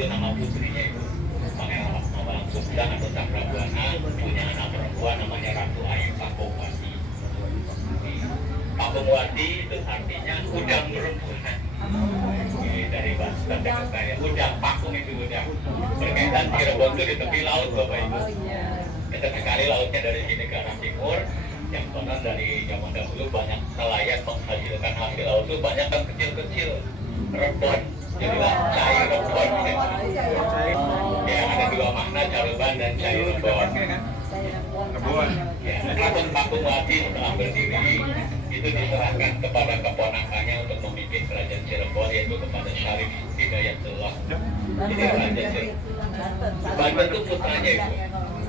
itu nama putrinya itu Pangeran Mawang Sukdan atau Cakrabuana, punya anak perempuan namanya Ratu Ayu Pakungwati. Pakungwati itu artinya udang perempuan. Dari bahasa saya udang, pakung itu udang. Berkaitan Cirebon itu di tepi laut Bapak Ibu. Kita sekali lautnya dari sini ke arah timur, yang konon dari zaman dahulu banyak nelayan menghasilkan hasil laut itu banyak kan kecil-kecil, rebon, jadilah cair rebon. Ya ada dua makna, caruban dan cair rebon. Ya, Keraton Pakungwati setelah berdiri itu diserahkan kepada keponakannya untuk memimpin kerajaan Cirebon, yaitu kepada Syarif Hidayatullah. Jadi Raja Cirebon, Banten itu putranya itu.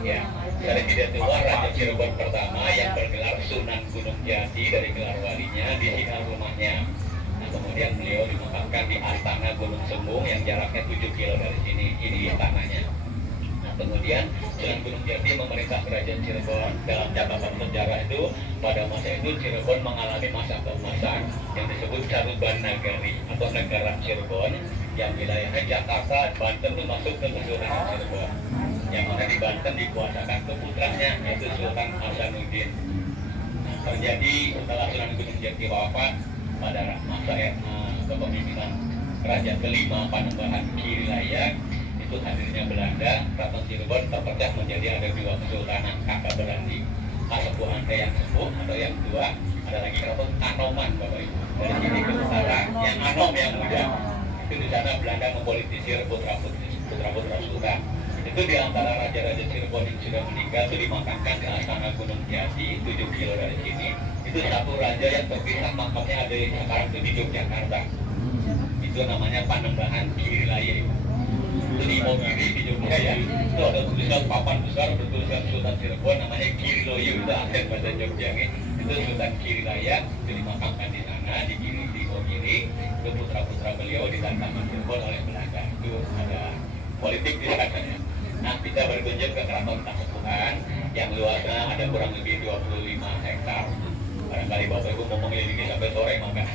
Ya, Syarif Hidayatullah Raja Cirebon pertama yang bergelar Sunan Gunung Jati dari gelar walinya, di sini rumahnya. Nah, kemudian beliau dimakamkan di Astana Gunung Sembung yang jaraknya 7 kilo dari sini, ini istananya. Kemudian Sunan Gunung Jati memerintah kerajaan Cirebon. Dalam catatan sejarah itu, pada masa itu Cirebon mengalami masa keemasan yang disebut Caruban Nagari atau negara Cirebon, yang wilayahnya Jakarta, Banten itu masuk ke Kesultanan Cirebon. Yang mana di Banten dikuasakan keputranya yaitu Sultan Hasanuddin. Nah, terjadi setelah Sunan Gunung Jati wafat pada masa kepemimpinan Raja kelima Panembahan Kirilaya, itu hadirnya Belanda, Keraton Cirebon terpecah menjadi ada dua kesultanan kakak beradik. Sepuh Anda yang sepuh atau yang tua, ada lagi Keraton Anoman Bapak Ibu. Dari sini ke utara, yang Anom yang muda. Itu di sana Belanda mempolitisir putra-putra sultan. Itu di antara raja-raja Cirebon yang sudah meninggal itu dimakamkan di Astana Gunung Jati 7 kilo dari sini. Itu satu raja yang terpisah makamnya ada sekarang itu di Yogyakarta. Itu namanya Panembahan Kirilaya. Itu di Imogiri di Jogja ya, itu ada tulisan papan besar bertulisan Sultan Cirebon namanya Kiriloyo, itu aset bahasa Jogja ini. Itu Sultan Kirilaya itu dimakamkan di sana di Imogiri. Itu putra-putra beliau ditantangkan Cirebon oleh Belanda. Itu ada politik di sana ya. Nah, kita berkunjung ke Keraton Kasepuhan yang luasnya ada kurang lebih 25 hektar. Barangkali Bapak Ibu mau mengelilingi sampai sore maka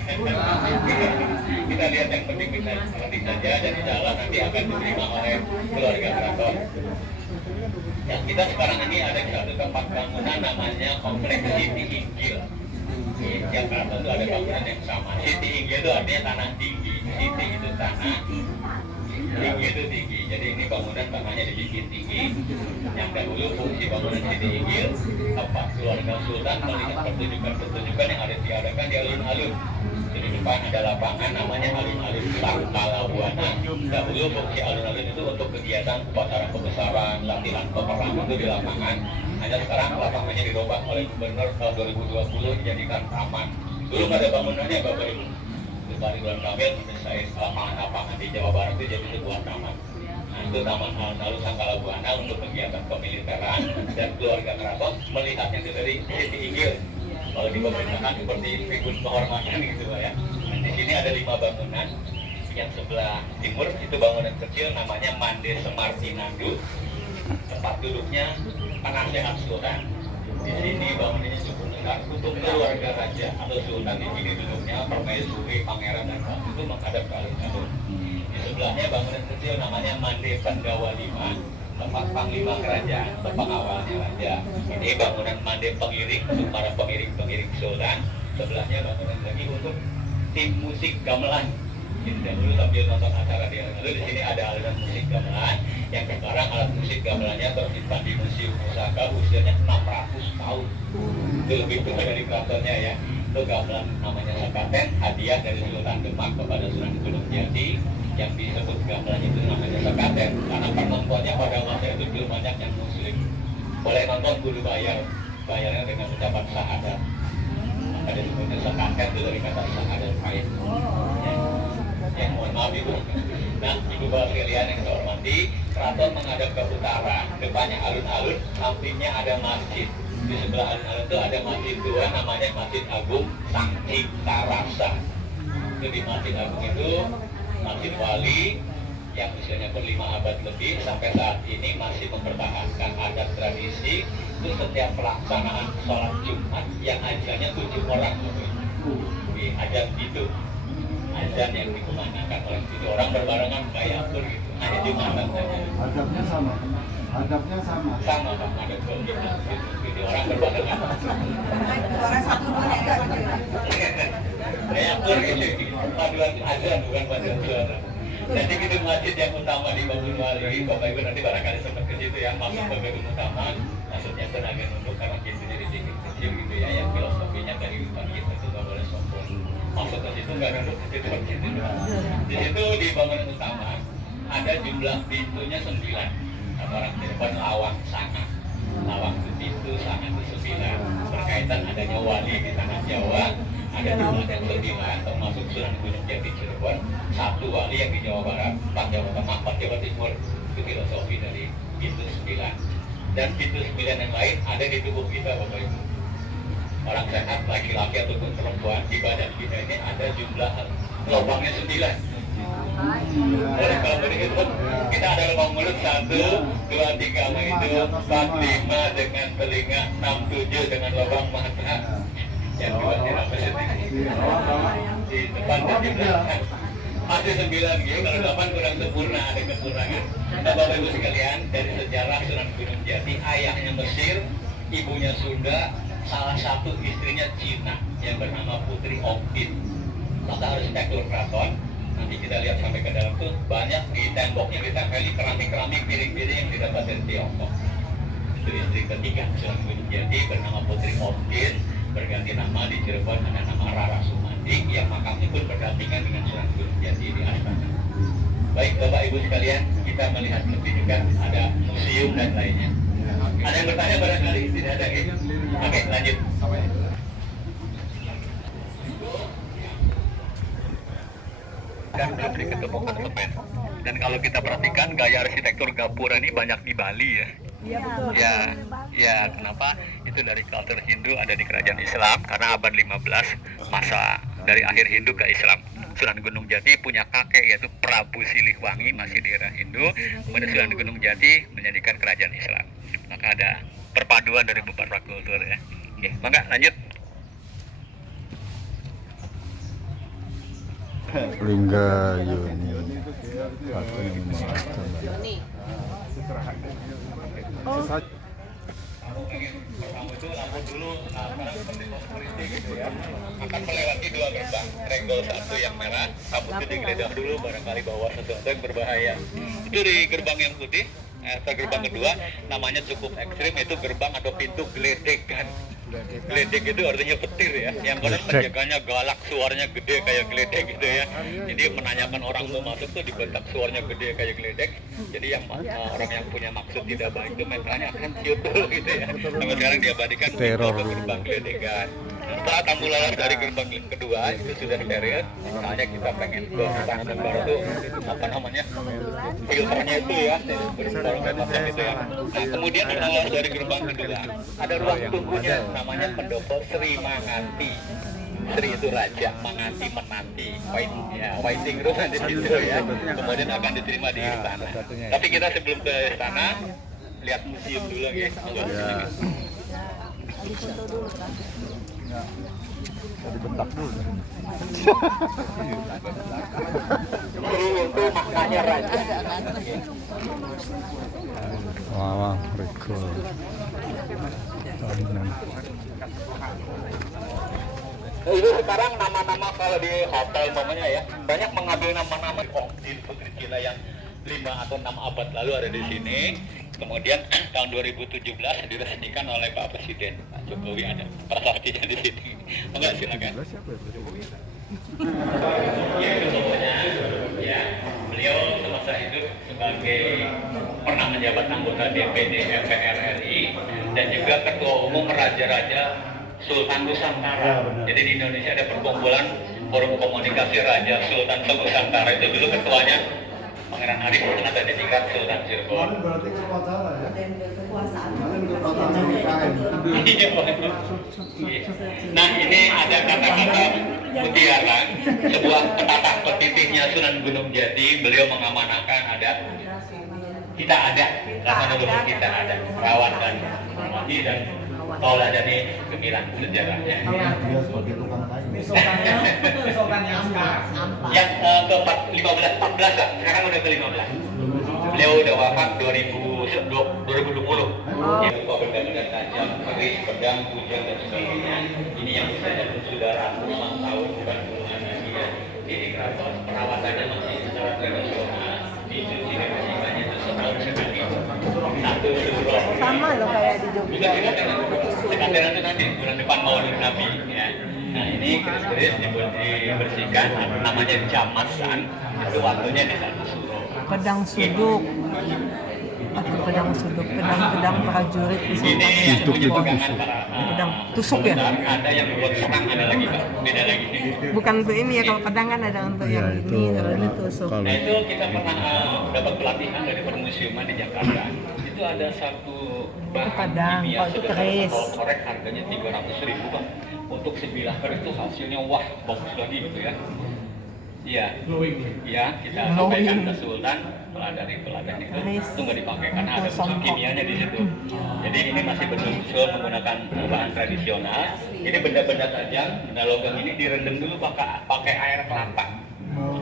kita lihat yang penting kita nanti saja, dan insya Allah nanti akan diterima oleh keluarga keraton. Yang kita sekarang ini ada di satu tempat bangunan namanya Kompleks Siti Inggil. Yang keraton itu ada bangunan yang sama. Siti Inggil itu artinya tanah tinggi. Siti itu tanah, tinggi itu tinggi. Jadi ini bangunan tanahnya dibikin tinggi. Yang dahulu fungsi bangunan Siti Inggil tempat keluarga sultan melihat pertunjukan yang ada diadakan di alun-alun. Di depan ada lapangan namanya alun-alun Sangkalabuana. Dahulu fungsi alun-alun itu untuk kegiatan upacara kebesaran, latihan peperangan itu di lapangan. Hanya sekarang lapangannya dirubah oleh gubernur tahun 2020 dijadikan taman. Dulu ada bangunannya Bapak Ibu. Pak Ridwan Kamil mendesain lapangan-lapangan di Jawa Barat itu jadi sebuah taman. Nah, itu taman alun-alun Sangkalabuana untuk kegiatan kemiliteran, dan keluarga keraton melihatnya itu dari Siti Inggil. Kalau di pemerintahan seperti tribun kehormatan gitu Pak ya. Nah, di sini ada 5 bangunan. Yang sebelah timur itu bangunan kecil namanya Mande Semartinandu. Tempat duduknya penasehat sultan. Di sini bangunannya cukup besar untuk keluarga raja atau sultan. Di sini duduknya permaisuri, pangeran dan ratu itu menghadap ke alun-alun. Di sebelahnya bangunan kecil namanya Mande Pandawa 5, tempat panglima kerajaan, tempat awalnya raja. Ini bangunan Mande Pengiring untuk para pengiring sultan. Sebelahnya bangunan lagi untuk tim musik gamelan. Jadi dahulu sambil nonton acara di alun-alun, di sini ada alunan musik gamelan yang sekarang alat musik gamelannya tersimpan di Museum Pusaka, usianya 600 tahun. Itu lebih tua dari keratonnya ya. Itu gamelan namanya Sekaten, hadiah dari Sultan Demak kepada Sunan Gunung Jati. Yang disebut gamelan itu namanya Sekaten karena penontonnya pada masa itu belum banyak yang muslim. Boleh nonton kudu bayar, bayarnya dengan ucapan syahadat. Maka disebutnya Sekaten itu dari kata syahadat pahit. Ya, mohon maaf Ibu. Nah, Ibu Bapak sekalian yang saya hormati, keraton menghadap ke utara, depannya alun-alun, sampingnya ada masjid. Di sebelah alun-alun itu ada masjid tua namanya Masjid Agung Sang Cipta Rasa. Itu di Masjid Agung itu Masjid Wali yang usianya ber5 abad lebih, sampai saat ini masih mempertahankan adat tradisi. Itu setiap pelaksanaan sholat Jumat yang ajarnya 7 orang di ajar itu. azan yang dikumandangkan oleh 7 orang berbarengan kayak atur gitu. Nah itu Jumatan saja. Adabnya sama. Adabnya sama. Sama Pak, ada 7 orang berbarengan. Orang satu dua enggak gitu. Kayak atur gitu, paduan azan bukan paduan suara. Jadi gedung masjid yang utama di Bangun Wali, Bapak Ibu nanti barangkali sempat ke situ yang masuk ke gedung utama, maksudnya tenaga nunduk karena pintunya sedikit kecil gitu ya, yang filosofinya dari Bang itu nggak boleh sombong. Masuk ke situ nggak nunduk, ke situ begitu. Di situ di bangunan utama ada jumlah pintunya 9. Orang Cirebon lawang sana, lawang itu pintu sana itu 9. Berkaitan adanya wali di tanah Jawa. Ada jumlah yang 9 termasuk Sunan Gunung Jati Cirebon, 1 wali yang di Jawa Barat, 4 Jawa Tengah, 4 Jawa Timur. Itu filosofi dari pintu 9. Dan pintu 9 yang lain ada di tubuh kita Bapak Ibu. Orang sehat, laki-laki ataupun perempuan, di badan kita ini ada jumlah lubangnya 9. Oleh kalau begitu kita ada lubang mulut 1, 2, 3 sama itu 4, 5 dengan telinga, 6, 7 dengan lubang mata. Yang dua tidak positif di depan dan di belakang masih 9 gitu. Kalau 8 kurang sempurna, ada kekurangan. Nah Bapak Ibu sekalian, dari sejarah Sunan Gunung Jati, ayahnya Mesir, ibunya Sunda, salah satu istrinya Cina yang bernama Putri Optin. Maka arsitektur keraton nanti kita lihat sampai ke dalam tuh banyak di temboknya ditempeli keramik-keramik piring-piring yang didapat dari Tiongkok. Itu istri ketiga Sunan Gunung Jati bernama Putri Optin, berganti nama di Cirebon ada nama Rara Sumandi yang makamnya pun berdampingan dengan Sunan Gunung Jati di Astana. Baik Bapak Ibu sekalian, kita melihat lebih dekat ada museum dan lainnya. Ada yang bertanya barangkali? Tidak ada ya? Oke, lanjut. Dan belum diketemukan semen. Dan kalau kita perhatikan gaya arsitektur gapura ini banyak di Bali ya. Iya betul. Ya, kenapa? Itu dari kultur Hindu ada di kerajaan Islam karena abad 15 masa dari akhir Hindu ke Islam. Sunan Gunung Jati punya kakek yaitu Prabu Siliwangi masih di era Hindu. Kemudian Sunan Gunung Jati menjadikan kerajaan Islam. Maka ada perpaduan dari beberapa kultur ya. Oke, maka lanjut. Lingga Yoni. Pertama itu lampu dulu, gitu ya. Akan melewati 2 gerbang, Renggol 1 yang merah, rambutnya digeledah dulu barangkali bawa sesuatu yang berbahaya. Itu di gerbang yang putih, atau gerbang kedua namanya cukup ekstrim, itu gerbang atau pintu geledek kan. Geledek itu artinya petir ya, yang konon penjaganya galak, suaranya gede kayak geledek gitu ya. Jadi menanyakan orang mau masuk tuh dibentak suaranya gede kayak geledek. Jadi yang orang yang punya maksud tidak baik itu mentalnya akan ciut dulu gitu ya. Sampai sekarang diabadikan di gerbang geledekan. Setelah tamu lalar dari gerbang yang kedua itu sudah steril. Misalnya kita pengen ke Tanah Baru tuh apa namanya filternya itu ya, baru macam itu ya. Nah, kemudian lalar dari gerbang kedua ada ruang tunggunya namanya pendopo Sri Manganti. Sri itu raja, Manganti menanti, waiting room di situ ya. Kemudian akan diterima di istana. Tapi kita sebelum ke istana lihat museum dulu ya. Dibentak dulu. Itu maknanya raja. Wah, record. Itu sekarang nama-nama kalau di hotel namanya ya banyak mengambil nama-nama Optin Putri Cina yang 5 atau 6 abad lalu ada di sini. Kemudian tahun 2017 diresmikan oleh Pak Presiden Pak Jokowi, ada prasastinya di sini. Enggak, silakan. Ya itu pokoknya ya beliau semasa hidup sebagai pernah menjabat anggota DPD MPR RI dan juga ketua umum Raja-Raja Sultan Nusantara. Jadi di Indonesia ada perkumpulan forum komunikasi Raja Sultan Nusantara, itu dulu ketuanya Pangeran Arif ada di tingkat Sultan Cirebon. Berarti kekuasaan ya? Kekuasaan. Nah ini ada kata-kata mutiara, sebuah petata petitihnya Sunan Gunung Jati. Beliau mengamanahkan ada, kita ada, karena leluhur kita ada, Rawan dan Mati dan Tauladani Gemilang sejarahnya. Dia sebagai tukang kayu. Yang ke 15-14 lah, sekarang udah ke 15. Beliau udah wafat 2020. Yang lupa benda-benda tajam, keris, pedang, kujang dan sebagainya. Ini yang sudah ratusan tahun bukan puluhan lagi ya. Ini keraton perawatannya masih secara tradisional. Di sini masih banyak itu setahun sekali. Satu surah. Sama loh kayak di Jogja. Sekarang itu nanti bulan depan Maulid Nabi ya. Nah ini keris-keris dibersihkan, namanya jamasan. Itu waktunya di satu surah. Pedang suduk. Pedang suduk, pedang prajurit di sini. Suduk itu tusuk. Pedang tusuk ya? Ada yang buat serang, ada lagi Pak. Beda lagi. Bukan untuk ini ya, kalau pedang kan ada untuk Iya, yang itu. ini, kalau ini tusuk. Kalau Nah itu kita pernah dapat pelatihan dari permusiuman di Jakarta. Itu ada satu bahan Pedang, kimia kalau itu sederhana, keris. kalau korek harganya 300.000 Pak. Untuk sebilah keris itu hasilnya wah bagus lagi gitu ya. Iya, iya kita sampaikan ke Sultan dari peladan itu nggak dipakai karena ada unsur kimianya di situ. Jadi ini masih betul-betul menggunakan bahan tradisional. Ini benda-benda tajam, benda logam ini direndam dulu pakai air kelapa.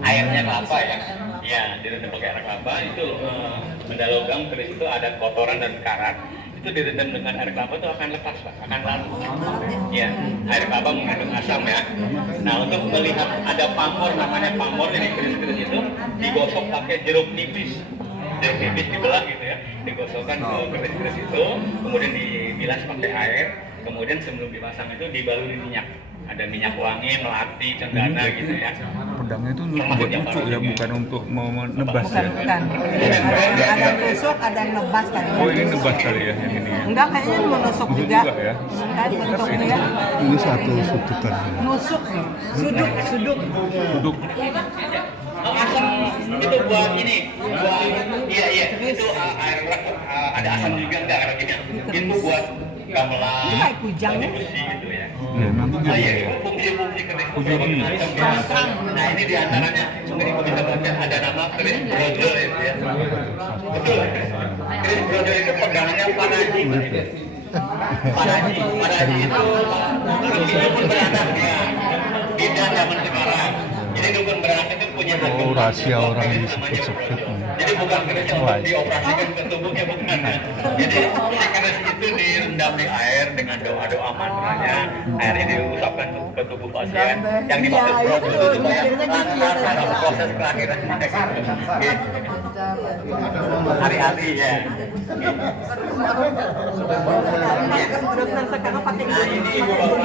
Airnya kelapa ya. Ya, direndam pakai air kelapa itu benda logam keris itu ada kotoran dan karat. Itu direndam dengan air kelapa itu akan lepas Pak, akan lalu. Ya, air kelapa mengandung asam ya. Nah untuk melihat ada pamor namanya pamor jadi keris-keris itu digosok pakai jeruk nipis. Jeruk nipis dibelah gitu ya, digosokkan ke keris-keris itu, kemudian dibilas pakai air, kemudian sebelum dipasang itu dibaluri minyak. Ada minyak wangi, melati, cendana gitu ya. pedangnya itu buat tusuk ya, bukan untuk mau nebas Bukan, ya. bukan. Ada yang tusuk, ada yang nebas tadi. Oh ini nebas kali ya yang ini. Enggak, kayaknya mau nusuk juga. ya. Kan bentuknya Ini satu sudukan. nusuk, suduk, suduk. Duduk. Asam itu buat ini, buat iya itu air ada asam juga enggak karena gini. Itu buat gamelan. Itu kayak kujang. Besi gitu ya. Ya, nanti Oh iya, dia fungsi-fungsi keris. Fungsi. Nah ini diantaranya, mungkin ibu bisa baca ada nama keris brodol itu ya. Betul. Keris brodol itu pegangannya Paraji. Paraji itu dulu pun beranak ya. Beda zaman sekarang. Jadi dukun beranak itu punya Oh, rahasia orang yang disebut-sebut. jadi bukan keris yang untuk dioperasikan ke tubuhnya bukan. Jadi si keris itu direndam di air dengan doa-doa mantranya. Airnya diusapkan ke tubuh pasien. Yang dimaksud proses itu supaya lancar proses kelahiran. Hari-hari ya. Dokter sekarang pakai Nah ini ibu bapak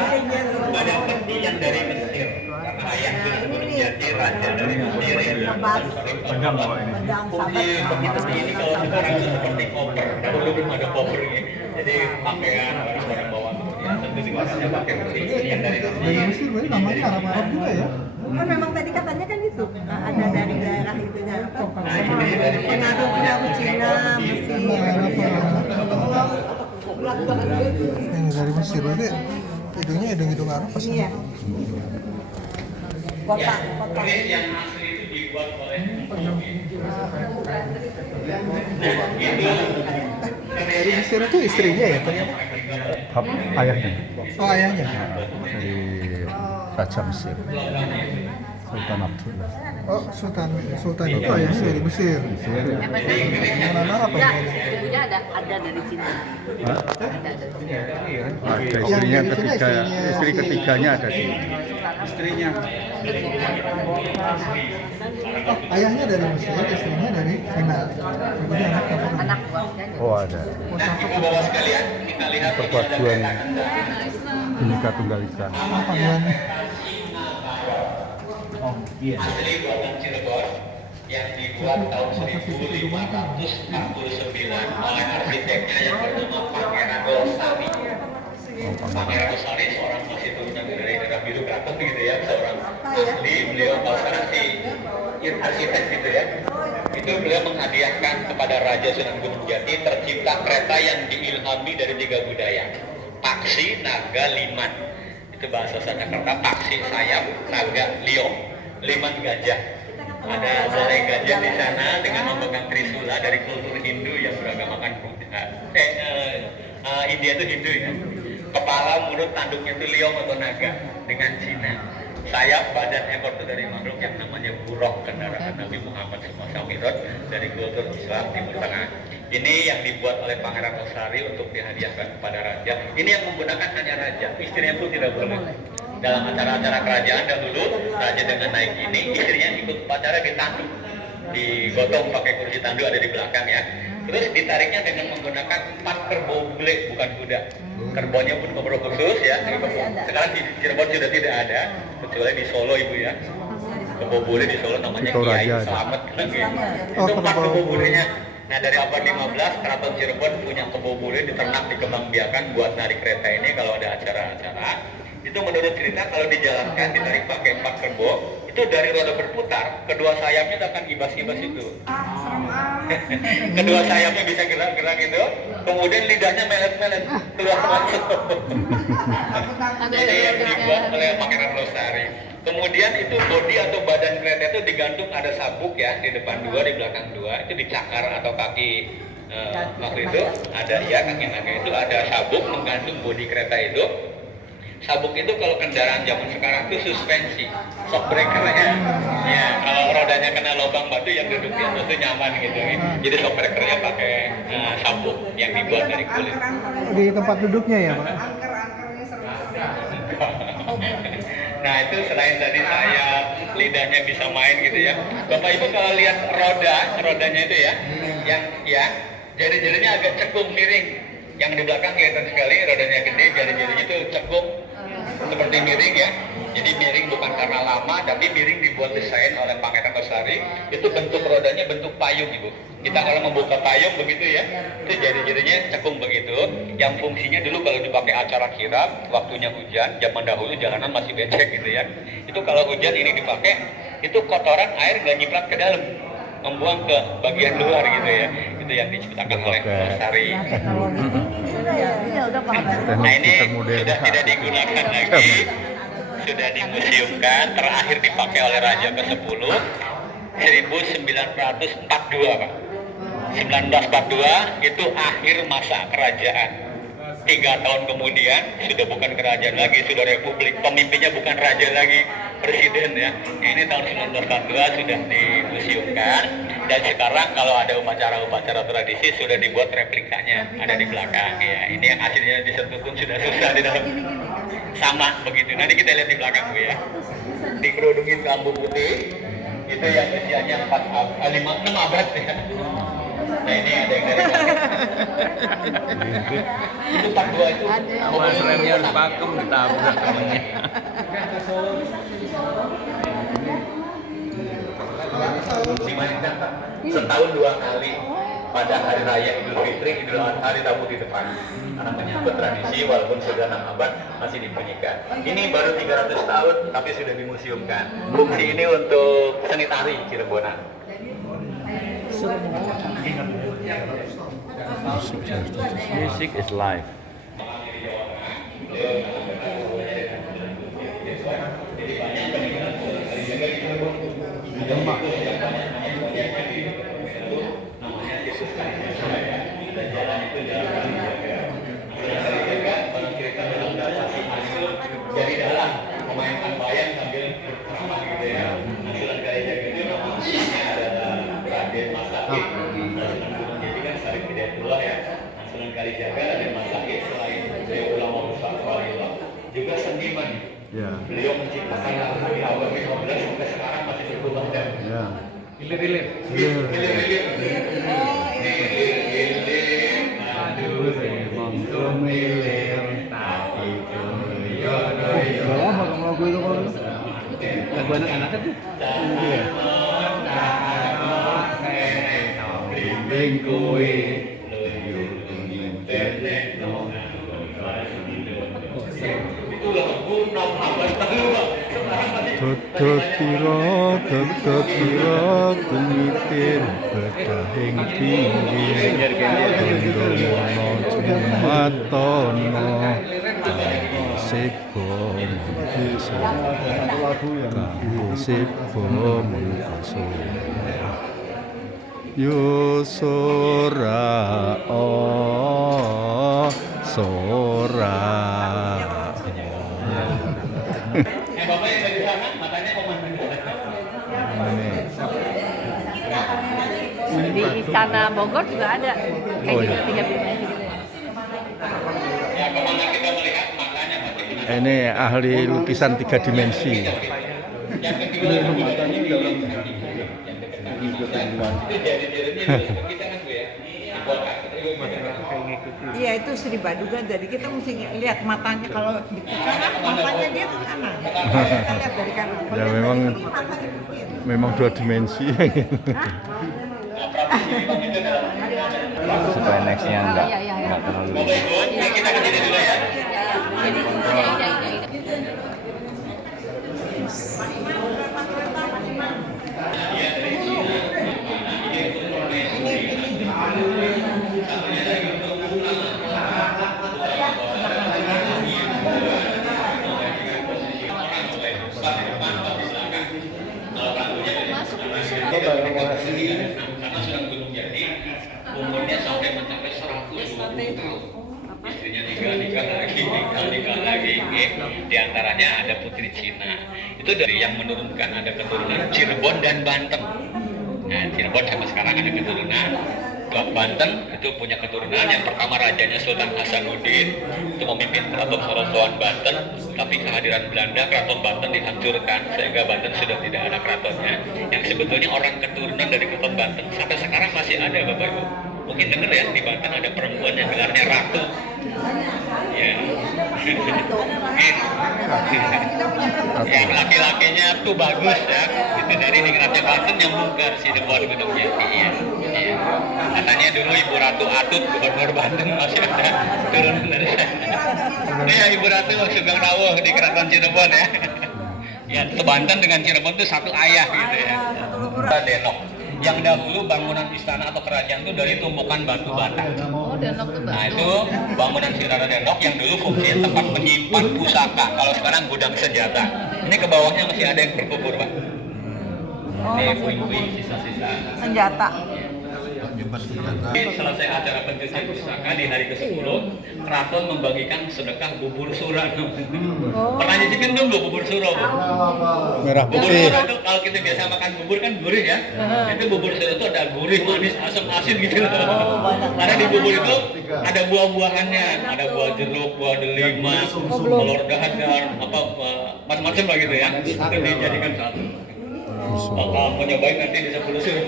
ada penting yang dari Mesir. Karena ayah sudah menjadi raja dari Mesir. nebas, pedang bawa ini. pedang Fungsi sahabat. begitu ini kalau sekarang itu seperti koper. Dulu belum ada koper ini. Jadi pakaian orang-orang bawah tentu digunakannya pakai besi yang dari Mesir. Mesir berarti namanya Arab-Arab juga ya? Kan memang tadi katanya kan itu ada dari daerah itunya apa? Nah ini dari Cina. Pengaruh Cina, Mesir. Ini dari Mesir berarti hidungnya hidung-hidung Arab pasti. Iya. Kota, kota. Keris yang asli itu dibuat oleh Dari Mesir itu istrinya ya ternyata? Hap, ayahnya Oh ayahnya. dari Raja Mesir, Sultan Abdullah. Oh Sultan itu ayahnya dari Mesir. Mana apa Ya, ini? ibunya ada dari sini. Hah? Ada dari sini. Ada istrinya Yang ketiga, istrinya istri si- ketiganya ada di istrinya. Oh ayahnya dari Mesir, istrinya dari Cina. Jadi anak apa? Anak buahnya. Oh ada Nah, ibu bapak sekalian, kita lihat perpaduan Bhinneka Tunggal Ika. Apa panggilannya? asli buatan Cirebon yang dibuat tahun 1549 oleh arsiteknya yang bernama Pangeran Losari. Pangeran Losari seorang masih turunan dari daerah biru Kraton gitu ya, seorang ahli, beliau kalau sekarang si arsitek gitu ya. Itu beliau menghadiahkan kepada Raja Sunan Gunung Jati tercipta kereta yang diilhami dari 3 budaya. Paksi, naga, liman. Itu bahasa Sanskerta, paksi sayap, naga, liong, liman gajah. Ada selai gajah di sana dengan memegang trisula dari kultur Hindu yang beragamakan Buddha. India itu Hindu ya. Kepala, mulut, tanduknya itu liong atau naga dengan Cina. sayap, badan, ekor itu dari makhluk yang namanya buraq, kendaraan Nabi Muhammad semasa Mi'raj dari kultur Islam Timur Tengah. Ini yang dibuat oleh Pangeran Lestari untuk dihadiahkan kepada raja. Ini yang menggunakan hanya raja, istrinya pun tidak boleh. Dalam acara-acara kerajaan dahulu, raja dengan naik ini, istrinya ikut upacara ditandu, digotong pakai kursi tandu ada di belakang ya. Terus ditariknya dengan menggunakan 4 kerbau bule, bukan kuda. Kerbaunya pun kerbau khusus ya. Sekarang di Cirebon sudah tidak ada, kecuali di Solo ibu ya. Kerbau bule di Solo namanya Itu Kiai raja. Selamat. Gitu. Oh, Itu 4 kerbau kerbau bule. bulenya. Nah dari abad 15, Keraton Cirebon punya kerbau bule diternak dikembangbiakan buat narik kereta ini kalau ada acara-acara. Itu menurut cerita kalau dijalankan ditarik pakai 4 kerbau, itu dari roda berputar, kedua sayapnya akan ibas-ibas itu. Kedua sayapnya bisa gerak-gerak itu, kemudian lidahnya melet-melet keluar masuk. Jadi yang dibuat oleh Pangeran Lestari. Kemudian itu bodi atau badan kereta itu digantung ada sabuk ya di depan 2, di belakang 2, itu dicakar atau kaki waktu itu ada ya kaki naga itu ada sabuk menggantung bodi kereta itu. Sabuk itu kalau kendaraan zaman sekarang itu suspensi, shock breaker ya. Ya, kalau rodanya kena lubang batu yang duduk di atas itu nyaman gitu. Jadi shock breakernya pakai sabuk yang dibuat dari kulit. Di tempat duduknya ya Pak? Nah itu selain tadi saya lidahnya bisa main gitu ya. Bapak Ibu kalau lihat rodanya itu ya, yang ya jari-jarinya agak cekung miring. Yang di belakang kelihatan sekali rodanya gede, jari-jarinya itu cekung seperti miring ya. Jadi miring bukan karena lama, tapi miring dibuat desain oleh Pangeran Lestari. Itu bentuk rodanya bentuk payung ibu. Kita kalau membuka payung begitu ya, itu jari-jarinya cekung begitu. Yang fungsinya dulu kalau dipakai acara kirap, waktunya hujan, zaman dahulu jalanan masih becek gitu ya. Itu kalau hujan ini dipakai, itu kotoran air nggak nyiprat ke dalam, membuang ke bagian luar gitu ya. Itu yang diciptakan oleh Lestari. Iya, udah paham. Nah ini Termodern. sudah tidak digunakan lagi, sudah dimuseumkan, terakhir dipakai oleh Raja ke-10 1942 Pak. 1942 itu akhir masa kerajaan. 3 tahun kemudian sudah bukan kerajaan lagi, sudah republik. Pemimpinnya bukan raja lagi, presiden ya. Ini tahun 1942 sudah dimuseumkan dan sekarang kalau ada upacara-upacara tradisi sudah dibuat replikanya ada di belakang ya. Ini yang aslinya disentuh pun sudah susah di dalam. Sama begitu. Nanti kita lihat di belakang Bu ya. Dikerudungin bambu putih itu yang usianya 6 abad ya. Nah ini ada yang dari itu 42 itu Awas remnya harus pakem ditabrak temennya. dimainkan setahun 2 kali pada hari raya Idul Fitri, Idul Adha ditabuh di depan. Karena menyangkut tradisi walaupun sudah 6 abad masih dibunyikan. Ini baru 300 tahun tapi sudah dimuseumkan. Fungsi ini untuk seni tari Cirebonan. Music is life. Dari dalam memainkan bayang sambil bersama gitu ya. Sunan Kalijaga itu namanya adalah Raden Masakit. Jadi kan Syarif Hidayatullah ya. Sunan Kalijaga Raden Masakit selain beliau ulama besar waliyullah juga seniman. Ya. Beliau menciptakan lagu di abad 15 sampai sekarang masih berkembang dan Ya. hilir-hilir. Lagu itu kalau Lagu anak-anak kan tuh. Tetep pira kumitir betahing tinggi Gondomono jumatono Sebo mungkasa Yo sora sora Bapak yang dari sana Di Istana Bogor juga ada kayak Oh, gitu iya. 3 dimensi gitu. Ya, kemana kita melihat matanya bagaimana. Ini ahli lukisan 3 dimensi. Yang kedua matanya udah kita kan Bu ya. Di kota. Iya itu Sri Baduga, jadi kita mesti lihat matanya kalau di kanan matanya dia ke kanan. Kita lihat dari kanan. Ya memang 2 dimensi. Supaya nextnya nggak Iya. terlalu. Bapak Ibu, ini kita akan jadi dulu ya. Jadi iya. Karena sudah gunung jadi umurnya sampai mencapai 120 tahun. Istrinya nikah lagi. Di antaranya ada putri Cina. Itu dari yang menurunkan ada keturunan Cirebon dan Banten. Nah, Cirebon sampai sekarang ada keturunan. Banten itu punya keturunan. Yang pertama rajanya Sultan Hasanuddin itu memimpin keraton Sorosoan Banten, tapi kehadiran Belanda keraton Banten dihancurkan sehingga Banten sudah tidak ada keratonnya. Yang sebetulnya orang keturunan dari keraton Banten sampai sekarang masih ada Bapak Ibu. Mungkin dengar ya di Banten ada perempuan yang gelarnya Ratu. Ya. Yang laki-lakinya tuh bagus ya. Itu dari di Keraton Banten yang mungkar si Depon Gunung Jati ya. Iya. Katanya dulu Ibu Ratu Atut Gubernur Banten masih ada turunan dari sana. Ini ya Ibu Ratu Sugeng Rawuh di Keraton Cirebon ya. Ya, itu Banten dengan Cirebon itu satu ayah gitu ya. Denok. Yang dahulu bangunan istana atau kerajaan itu dari tumpukan batu bata. Oh, Denok tuh Nah batu. itu bangunan Sirara Denok yang dulu fungsinya tempat menyimpan pusaka. Kalau sekarang gudang senjata. Ini ke bawahnya masih ada yang berkubur Pak. Ini puing-puing sisa-sisa. Senjata. Selesai acara pencucian pusaka di hari ke-10, keraton membagikan sedekah bubur sura. Pernah nyicipin belum bubur sura? Bu? Merah Bubur putih. sura itu kalau kita biasa makan bubur kan gurih ya. Itu bubur sura itu ada gurih, manis, asam, asin gitu loh. Karena di bubur itu ada buah-buahannya, ada buah jeruk, buah delima, telur dadar, apa macam-macam lah gitu ya. Itu dijadikan satu. Kalau mau nyobain nanti di 10 sura.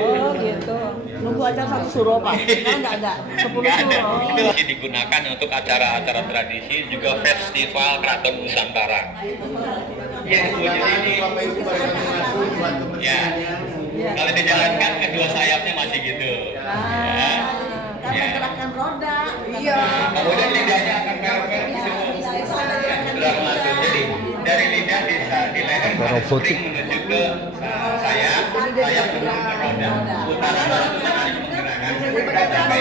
Oh gitu. Nunggu acara 1 suro Pak. Sekarang nggak ada. 10 Nggak ada. suro. Itu masih digunakan untuk acara-acara tradisi, juga festival Keraton Nusantara. Ya, Bu, jadi ini. Ya, kalau dijalankan kedua sayapnya masih gitu. Ya. Ya. Gerakan roda. Kemudian lidahnya akan merah-merah gitu. Keluar masuk. Jadi dari lidah di leher ada Robotik. spring menuju ke sayap menuju ke roda. Putaran menggerakkan sampai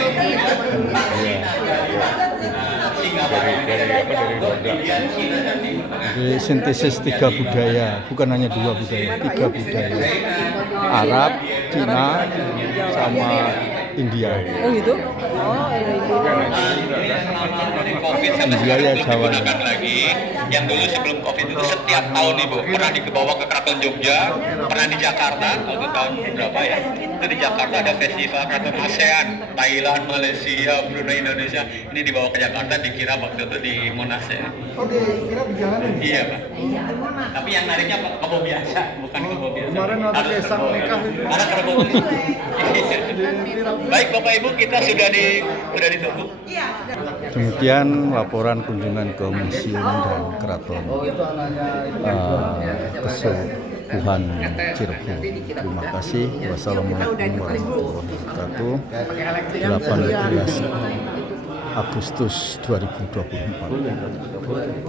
sehingga Dari roda. Jadi sintesis 3 budaya, bukan hanya 2 budaya, 3 budaya. Arab, Cina, sama India. Oh gitu? Oh Dari COVID sampai India sekarang ya, belum Jawa. digunakan lagi. Yang dulu sebelum COVID itu setiap tahun Ibu pernah dibawa ke Keraton Jogja, pernah di Jakarta waktu tahun berapa ya? Itu di Jakarta ada festival Keraton ASEAN, Thailand, Malaysia, Brunei, Indonesia. Ini dibawa ke Jakarta dikira waktu itu di Monas ya. Oh, dikira di jalan ini? Iya Pak. Tapi yang nariknya kebo biasa, bukan kebo biasa. Kemarin waktu Harus Kaisang kebo. nikah itu. Ada kebo. Baik Bapak Ibu, kita sudah ditunggu. Demikian laporan kunjungan ke museum dan keraton Kesubuhan Cirebon. Terima kasih. Wassalamualaikum warahmatullahi wabarakatuh. 18 Agustus 2024.